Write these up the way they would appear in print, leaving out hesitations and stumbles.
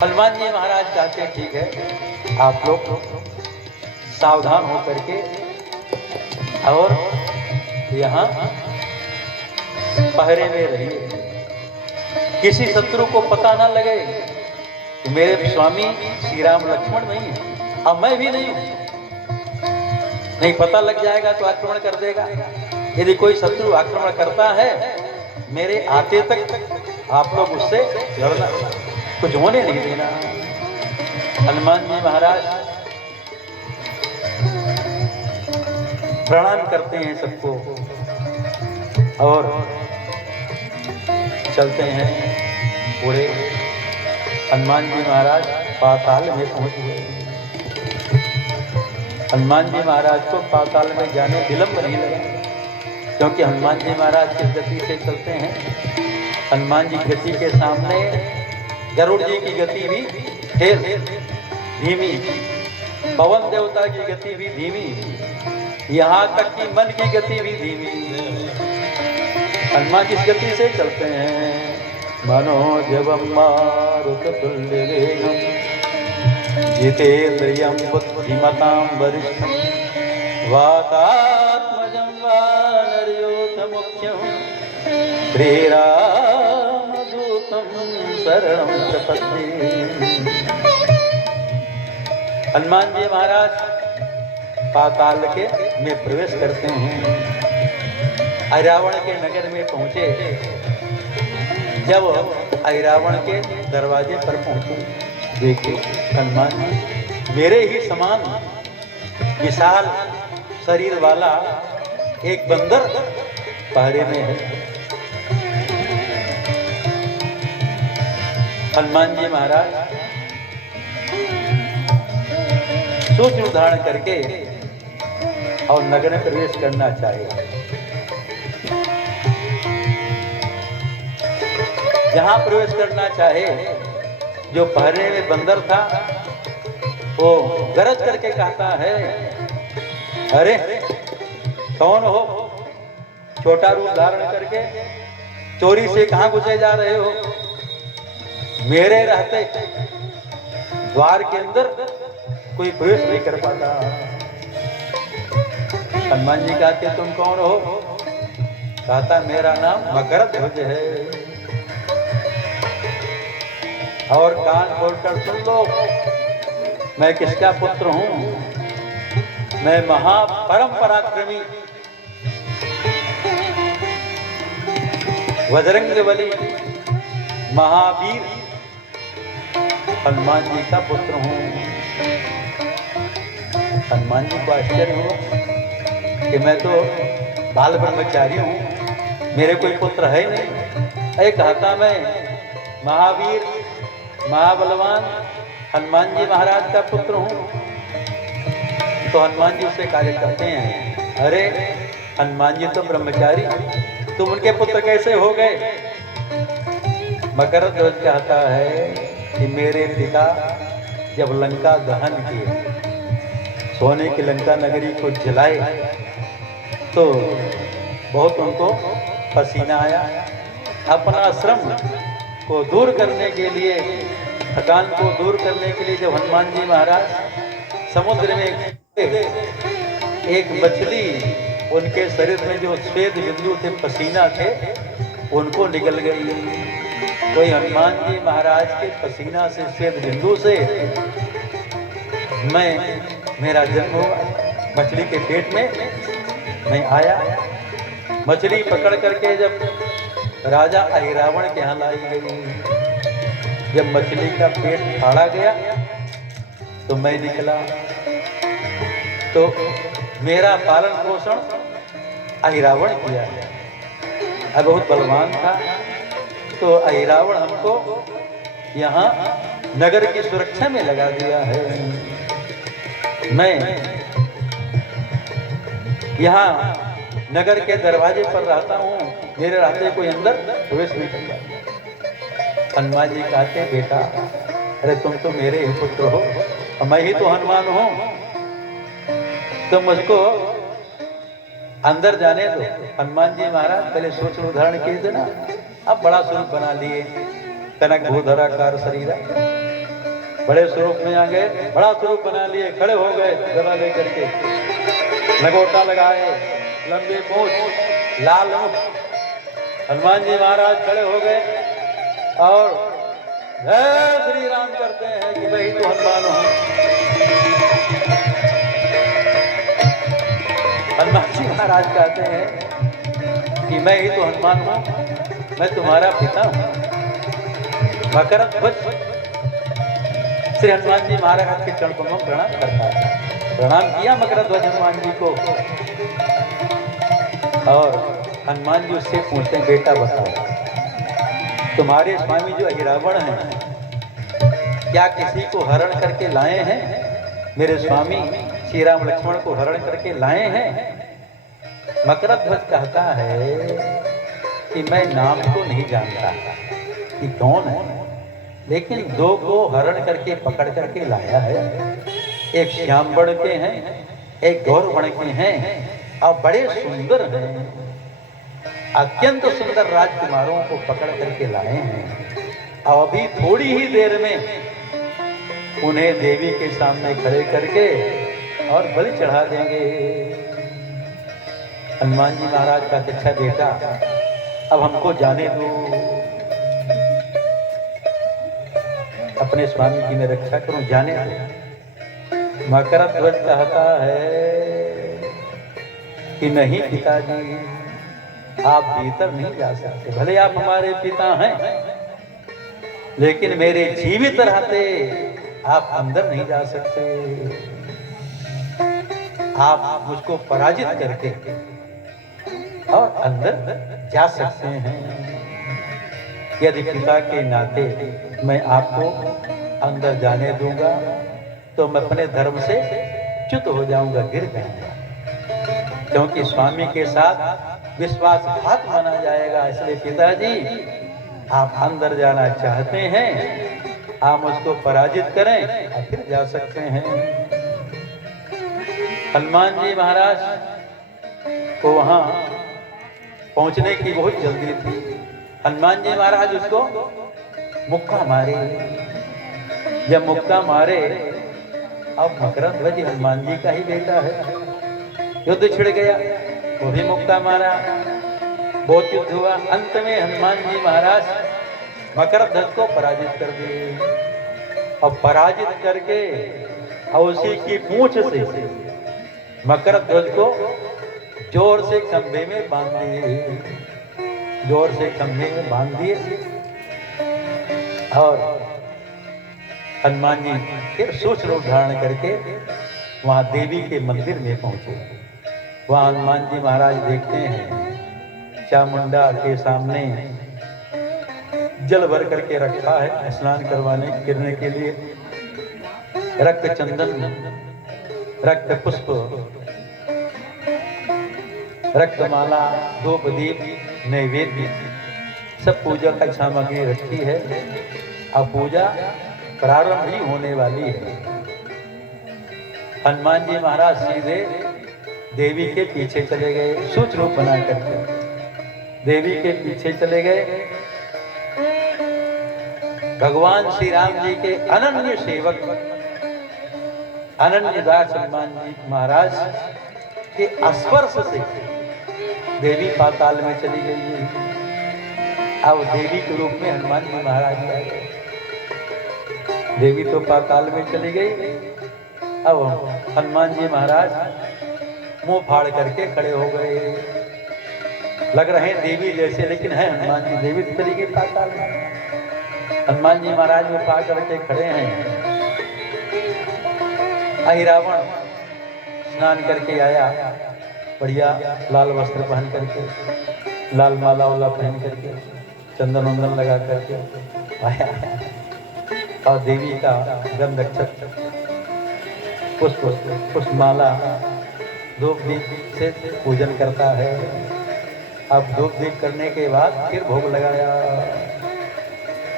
हनुमान जी महाराज कहते हैं ठीक है, आप लोग सावधान होकर के और यहाँ पहरे में रहिए, किसी शत्रु को पता ना लगे कि मेरे स्वामी श्री राम लक्ष्मण नहीं है और मैं भी नहीं हूं। नहीं पता लग जाएगा तो आक्रमण कर देगा। यदि कोई शत्रु आक्रमण करता है मेरे आते तक आप लोग उससे लड़ना, कुछ होने नहीं देना। हनुमान जी महाराज प्रणाम करते हैं सबको और चलते हैं पूरे। हनुमान जी महाराज पाताल में पहुंच गए। हनुमान जी महाराज को पाताल में जाने विलंब नहीं लगा, क्योंकि हनुमान जी महाराज किस गति से चलते हैं। हनुमान जी की गति के सामने गरुड़ जी की गति भी धीमी, पवन देवता की गति भी धीमी, यहाँ तक कि मन की गति भी धीमी। हनुमान किस गति से चलते हैं। मनोजवम मारुततुल्य वेगम जितेन्द्रियं बुद्धिमतां वरिष्ठं वातात्मजं वानरयोधमुख्यं श्रीरामदूतं शरणं प्रपद्ये। हनुमान जी महाराज पाताल के में प्रवेश करते हैं। ऐरावण के नगर में पहुंचे। जब ऐरावण के दरवाजे पर पहुंचे देखे हनुमान जी मेरे ही समान विशाल शरीर वाला एक बंदर पहरे में है। हनुमान जी महाराज सूत्र धारण करके और नगर में प्रवेश करना चाहे। जहां प्रवेश करना चाहे, जो पहरे में बंदर था वो गरज करके कहता है, अरे कौन हो, छोटा रूप धारण करके चोरी से कहां घुसे जा रहे हो। मेरे रहते द्वार के अंदर कोई प्रवेश नहीं कर पाता। हनुमान जी कहते तुम कौन हो। कहता मेरा नाम मकरध्वज है। और कान खोलकर सुन लो, मैं किसका पुत्र हूं। मैं महापरम पराक्रमी बजरंगबली महावीर हनुमान जी का पुत्र हूं। हनुमान जी को आश्चर्य हुआ कि मैं तो बाल ब्रह्मचारी हूं, मेरे कोई पुत्र है नहीं। एक कहता मैं महावीर महाबलवान हनुमान जी महाराज का पुत्र हूं। तो हनुमान जी उससे कार्य करते हैं, अरे हनुमान जी तो ब्रह्मचारी, तुम उनके पुत्र कैसे हो गए। मकरध्वज कहता है कि मेरे पिता जब लंका दहन किए, सोने की लंका नगरी को जलाए, तो बहुत उनको पसीना आया। अपना श्रम को दूर करने के लिए, थकान को दूर करने के लिए जब हनुमान जी महाराज समुद्र में एक मछली, उनके शरीर में जो श्वेत बिंदु थे, पसीना थे, उनको निकल गई। कोई हनुमान जी महाराज के पसीना से, श्वेत बिंदु से मेरा जन्म हुआ। मछली के पेट में मैं आया। मछली पकड़ करके जब राजा ऐरावण के यहाँ लाई गई, जब मछली का पेट फाड़ा गया तो मैं निकला। तो मेरा पालन पोषण ऐरावण किया है। अब बहुत बलवान था, तो ऐरावण हमको यहाँ नगर की सुरक्षा में लगा दिया है। मैं यहाँ नगर के दरवाजे पर रहता हूँ, मेरे रहते कोई अंदर प्रवेश नहीं करता। हनुमान जी कहते बेटा, अरे तुम तो मेरे ही पुत्र हो, मैं ही तो हनुमान हूँ, तो मुझको अंदर जाने दो। हनुमान जी महाराज पहले सोच उदाहरण किए थे ना, अब बड़ा स्वरूप बना लिए, कनक भूधराकार शरीर। बड़े स्वरूप में आ गए, बड़ा स्वरूप बना लिए, खड़े हो गए गदा लेकर के, लगोटा लगाए, लंबी पूंछ, लाल मुख। हनुमान जी महाराज खड़े हो गए और जय श्री राम करते हैं कि वही तो हनुमान हूं। हनुमान जी महाराज कहते हैं कि मैं ही तो हनुमान हूं, मैं तुम्हारा पिता हूं। मकर ध्वज श्री हनुमान जी महाराज के चरण कमलों प्रणाम करता है। प्रणाम किया मकर ध्वज हनुमान जी को, और हनुमान जी उससे पूछते हैं, बेटा बताओ तुम्हारे स्वामी जो अहिरावण हैं, क्या किसी को हरण करके लाए हैं? मेरे स्वामी श्री राम लक्ष्मण को हरण करके लाए हैं? मकर ध्वज कहता है कि मैं नाम तो नहीं जानता कि कौन है, लेकिन दो को हरण करके पकड़ करके लाया है। एक श्याम वर्ण के हैं, एक गौर वर्ण के हैं, और बड़े सुंदर हैं, अत्यंत सुंदर राजकुमारों को पकड़ करके लाए हैं। और अभी थोड़ी ही देर में उन्हें देवी के सामने खड़े करके और बलि चढ़ा देंगे। हनुमान जी महाराज का अच्छा बेटा अब हमको जाने दो, अपने स्वामी की मैं रक्षा करूं, जाने दो। मकर ध्वज कहता है कि नहीं पिताजी, आप भीतर नहीं जा सकते। भले आप हमारे पिता हैं, लेकिन मेरे जीवित रहते आप अंदर नहीं जा सकते। आप मुझको पराजित करके और अंदर जा सकते हैं। यदि पिता के नाते मैं आपको अंदर जाने दूंगा तो मैं अपने धर्म से च्युत हो जाऊंगा, गिर जाऊंगा, क्योंकि स्वामी के साथ विश्वासघात माना जाएगा। इसलिए पिताजी आप अंदर जाना चाहते हैं, आप मुझको पराजित करें और फिर जा सकते हैं। हनुमान जी महाराज को वहां पहुंचने की बहुत जल्दी थी। हनुमान जी महाराज उसको मुक्का मारे। जब मुक्का मारे, अब मकर ध्वज हनुमान जी का ही बेटा है, युद्ध छिड़ गया, वो भी मुक्का मारा, बहुत युद्ध हुआ। अंत में हनुमान जी महाराज मकर ध्वज को पराजित कर दिए, और पराजित करके और उसी की पूंछ से मकर ध्वज को जोर से खंभे में बांध दिए, जोर से खंभे में बांध दिए। और हनुमान जी फिर सूक्ष्म रूप धारण करके वहां देवी के मंदिर में पहुंचे। वहां हनुमान जी महाराज देखते हैं चामुंडा के सामने जल भर करके रखा है स्नान करने के लिए। रक्त चंदन, रक्त पुष्प, रक्तमाला, धूप दीप, नैवेद्य, सब पूजा का सामग्री रखी है। अब पूजा प्रारंभ ही होने वाली है। हनुमान जी महाराज सीधे देवी के पीछे चले गए, सूक्ष्म रूप बना करके देवी के पीछे चले गए। भगवान श्री राम जी के अनन्य सेवक अनन्य दास हनुमान जी महाराज के स्पर्श से देवी पाताल में चली गई। अब देवी के रूप में हनुमान जी महाराज आ गए। देवी तो पाताल में चली गई। अब हनुमान जी महाराज मुंह फाड़ करके खड़े हो गए। लग रहे हैं देवी जैसे, लेकिन है हनुमान जी। देवी तो चली गई पाताल में, हनुमान जी महाराज मुंह फाड़ करके खड़े हैं। अहिरावण स्नान करके आया, बढ़िया लाल वस्त्र पहन करके, लाल माला वाला पहन करके, चंदन वंदन लगा करके आया, और देवी का गंध अक्षत, पुष्प माला, धूप दीप से पूजन करता है। अब धूप दीप करने के बाद फिर भोग लगाया,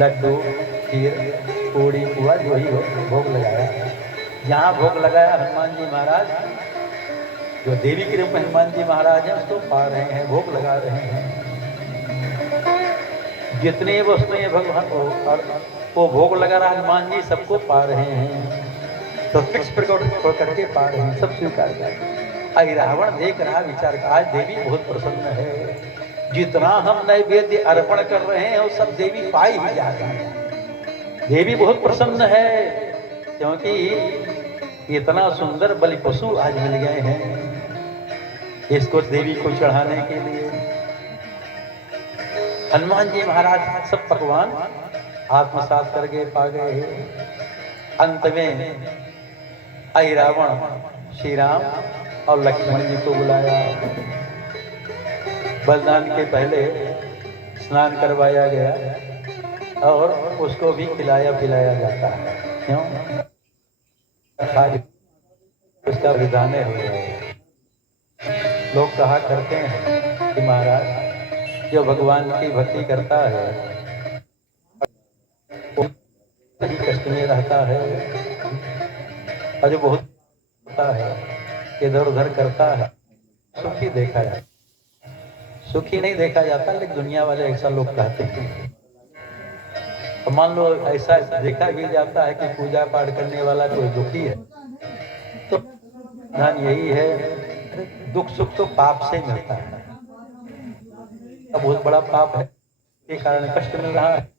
लड्डू, खीर, पूड़ी, पुआ जो ही हो भोग लगाया। यहाँ भोग लगाया हनुमान जी महाराज, जो देवी के रूप में हनुमान जी महाराज हैं उसको पा रहे हैं, भोग लगा रहे हैं। जितने वस्तुएं भगवान और वो भोग लगा रहा, हनुमान जी सबको पा रहे हैं, प्रत्यक्ष प्रकट होकर के पा रहे हैं, सब स्वीकार कर। आई रावण देख रहा, विचार का आज देवी बहुत प्रसन्न है, जितना हम नैवेद्य अर्पण कर रहे हैं वो सब देवी पाई ही जा रही है। देवी बहुत प्रसन्न है क्योंकि इतना सुंदर बलि पशु आज मिल गए हैं इसको देवी को चढ़ाने के लिए। हनुमान जी महाराज सब पकवान आत्मसात करके पा गए। अंत में आई रावण श्री राम और लक्ष्मण जी को बुलाया, बलिदान के पहले स्नान करवाया गया और उसको भी खिलाया पिलाया जाता है। क्यों? आज उसका विधान हो गया है। लोग कहा करते हैं कि महाराज जो भगवान की भक्ति करता है वो ही कष्ट में रहता है, और जो बहुत होता है इधर उधर करता है सुखी देखा जाता, सुखी नहीं देखा जाता। लेकिन दुनिया वाले ऐसा लोग कहते हैं। तो मान लो ऐसा देखा भी जाता है कि पूजा पाठ करने वाला कोई दुखी है तो ध्यान यही है, दुख सुख तो पाप से मिलता है। अब बहुत बड़ा पाप है के कारण कष्ट मिल रहा है।